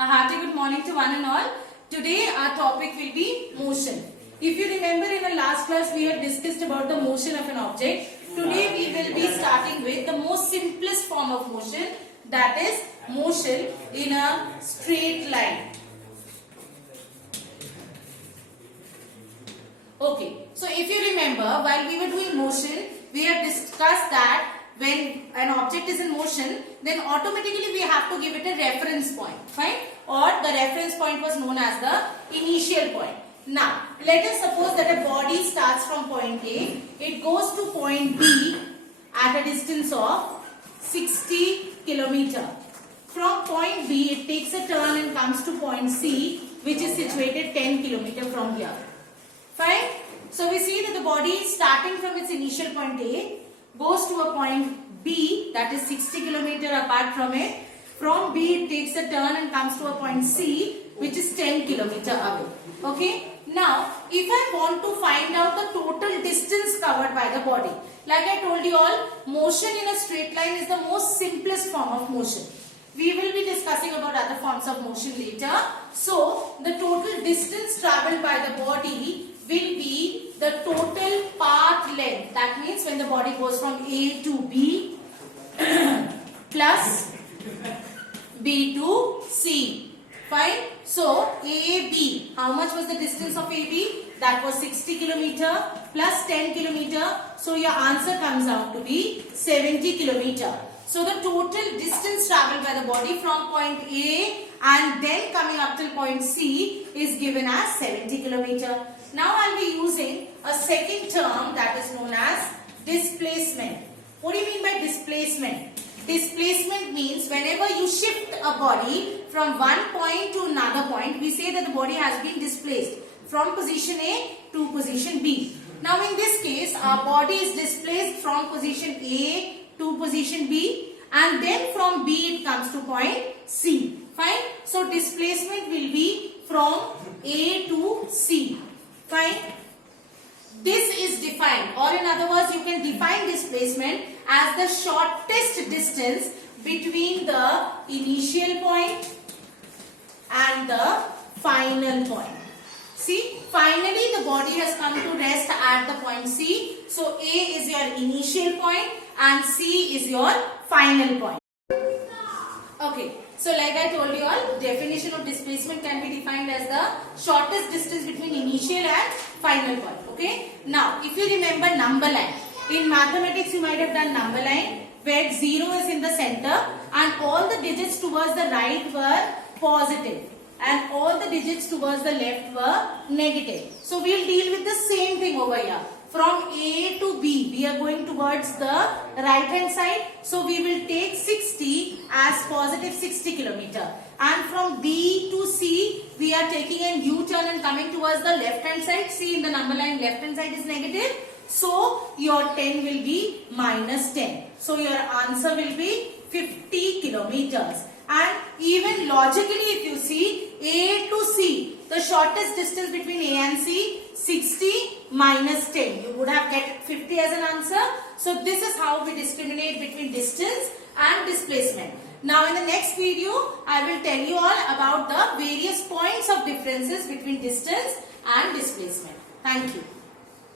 A hearty good morning to one and all. Today our topic will be motion. If you remember in the last class we had discussed about the motion of an object. Today we will be starting with the most simplest form of motion, that is motion in a straight line. Okay, so if you remember while we were doing motion, we have discussed that when an object is in motion, then automatically we have to give it a reference point, fine? Or the reference point was known as the initial point. Now, let us suppose that a body starts from point A, it goes to point B at a distance of 60 km. From point B, it takes a turn and comes to point C, which is situated 10 km from here. Fine? So we see that the body is starting from its initial point A, goes to a point B, that is 60 km apart from it. From B, it takes a turn and comes to a point C, which is 10 km away. Okay? Now, if I want to find out the total distance covered by the body, like I told you all, motion in a straight line is the most simplest form of motion. We will be discussing about other forms of motion later. So, the total distance traveled by the body will be the total path length. That means when the body goes from A to B plus B to C. Fine. So, AB. How much was the distance of AB? That was 60 km plus 10 km. So, your answer comes out to be 70 km. So, the total distance travelled by the body from point A and then coming up till point C is given as 70 km. Now, I will be using a second term that is known as displacement. What do you mean by displacement? Displacement means whenever you shift a body from one point to another point, we say that the body has been displaced from position A to position B. Now, in this case, our body is displaced from position A to position B and then from B it comes to point C. Fine. So, displacement will be from A to C. Fine. This is defined, or in other words, you can define displacement as the shortest distance between the initial point and the final point. See, finally the body has come to rest at the point C. So, A is your initial point and C is your final point. Okay. So, like I told you all, definition of displacement can be defined as the shortest distance between initial and final point. Okay. Now, if you remember number line, in mathematics you might have done number line where 0 is in the center and all the digits towards the right were positive and all the digits towards the left were negative. So, we will deal with the same thing over here. From A to B, we are going towards the right hand side. So, we will take 60 as positive 60 km. And from B to C, we are taking a U-turn and coming towards the left hand side. See, in the number line, left hand side is negative. So, your 10 will be minus 10. So, your answer will be 50 kilometers. And even logically, if you see, A to C, the shortest distance between A and C, 60 minus 10. You would have get 50 as an answer. So, this is how we discriminate between distance and displacement. Now, in the next video, I will tell you all about the various points of differences between distance and displacement. Thank you.